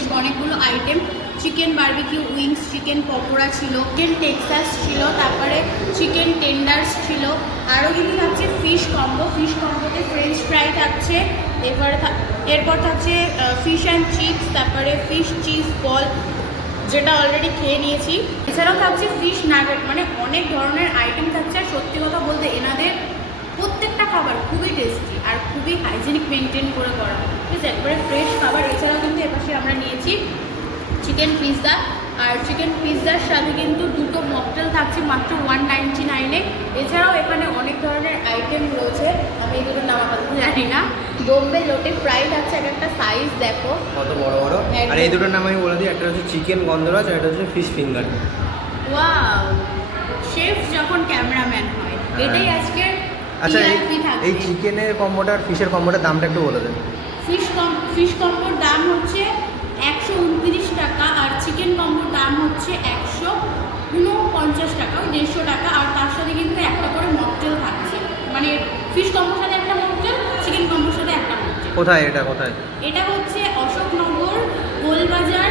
বেশ অনেকগুলো item, chicken barbecue wings, chicken pakora ছিল, চিকেন টেক্সাস ছিল, তারপরে চিকেন টেন্ডার্স ছিল, আরও কিন্তু থাকছে ফিশ কম্বোতে ফ্রেঞ্চ ফ্রাই থাকছে, এরপর থাকছে ফিশ অ্যান্ড চিপস, তারপরে ফিশ চিজ বল যেটা অলরেডি খেয়ে নিয়েছি। এছাড়াও থাকছে ফিশ নাগেট, মানে অনেক ধরনের আইটেম থাকছে। আর সত্যি কথা বলতে এনাদের প্রত্যেকটা খাবার খুবই টেস্টি আর খুবই হাইজেনিক মেনটেন করে করা, ঠিক আছে, একবারে ফ্রেশ খাবার। এছাড়াও কিন্তু এপাশে আমরা নিয়েছি চিকেন পিৎজা, আর চিকেন পিৎজার সাথে কিন্তু দুটো মকটেল থাকছে মাত্র 199-এ। এছাড়াও এখানে অনেক ধরনের আইটেম রয়েছে, আমি এই দুটোর নাম আপাতত জানি না। বোম্বে লোটে ফ্রাই থাকছে, এক একটা সাইজ দেখো কত বড় বড়। আর এই দুটোর নাম আমি বলে দিই, একটা হচ্ছে চিকেন গন্ধরাজ আর একটা হচ্ছে ফিশ ফিঙ্গার। ওয়াও, শেফ যখন ক্যামেরাম্যান হয়, এটাই আজকের আচ্ছা, টিআরপি থাকবে। এই চিকেনের কম্বোটা আর ফিশের কম্বোটার দামটা একটু বলে দেন। ফিশ কম্বোর দাম হচ্ছে 129 টাকা, আর চিকেন কম্বোর দাম হচ্ছে 149 টাকা, 150 টাকা। আর তার সাথে কিন্তু একটা করে মকটেল থাকছে, মানে ফিশ কম্বোর সাথে একটা মকটেল, চিকেন কম্বোর সাথে একটা মকটেল। কোথায় এটা, কোথায়? এটা হচ্ছে অশোকনগর গোলবাজার